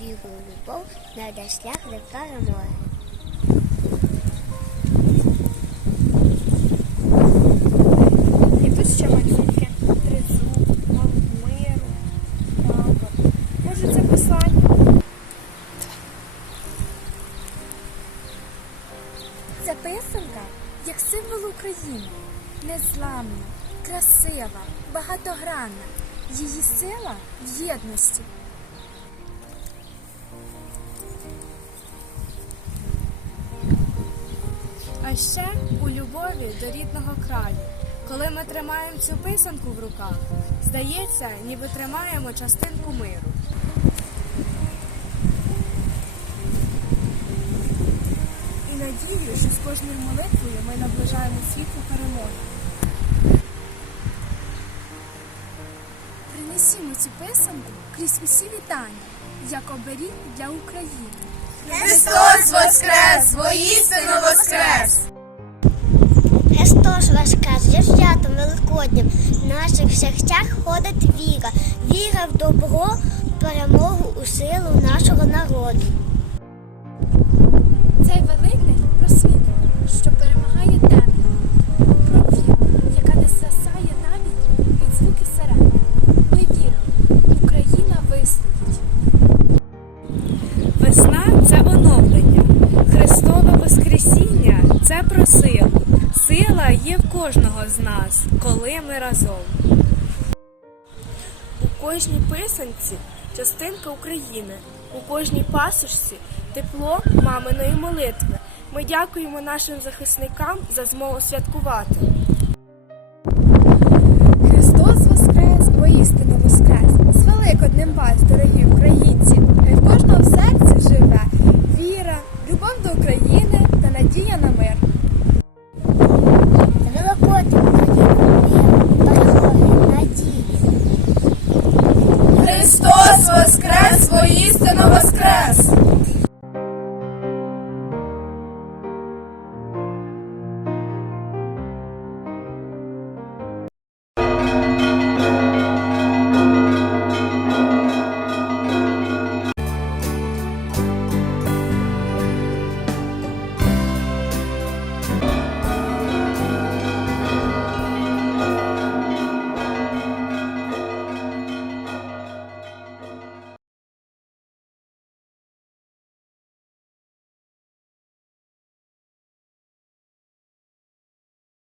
віру і любов знайде шлях до перемоги. І тут ще малюнки. Тризуб, миру, прапор. Може, це писання? Ця писанка як символ України. Незламна, красива, багатогранна. Її сила в єдності. Ще у любові до рідного краю. Коли ми тримаємо цю писанку в руках, здається, ніби тримаємо частинку миру. І надію, що з кожною молитвою ми наближаємо світлу перемоги. Принесімо цю писанку крізь усі вітання, як оберіг для України. Христос воскрес! Воістину воскрес! Христос воскрес, святом Великоднім. В наших серцях ходить віра, віра в добро, перемогу у силу нашого народу. Цей Великдень про світло, що перемагає темряву, про яка не згасає навіть від звуки сирен. Ми віримо, Україна вистоїть. Весна це оновлення. Це про силу. Сила є в кожного з нас, коли ми разом. У кожній писанці частинка України, у кожній пасушці тепло маминої молитви. Ми дякуємо нашим захисникам за змогу святкувати.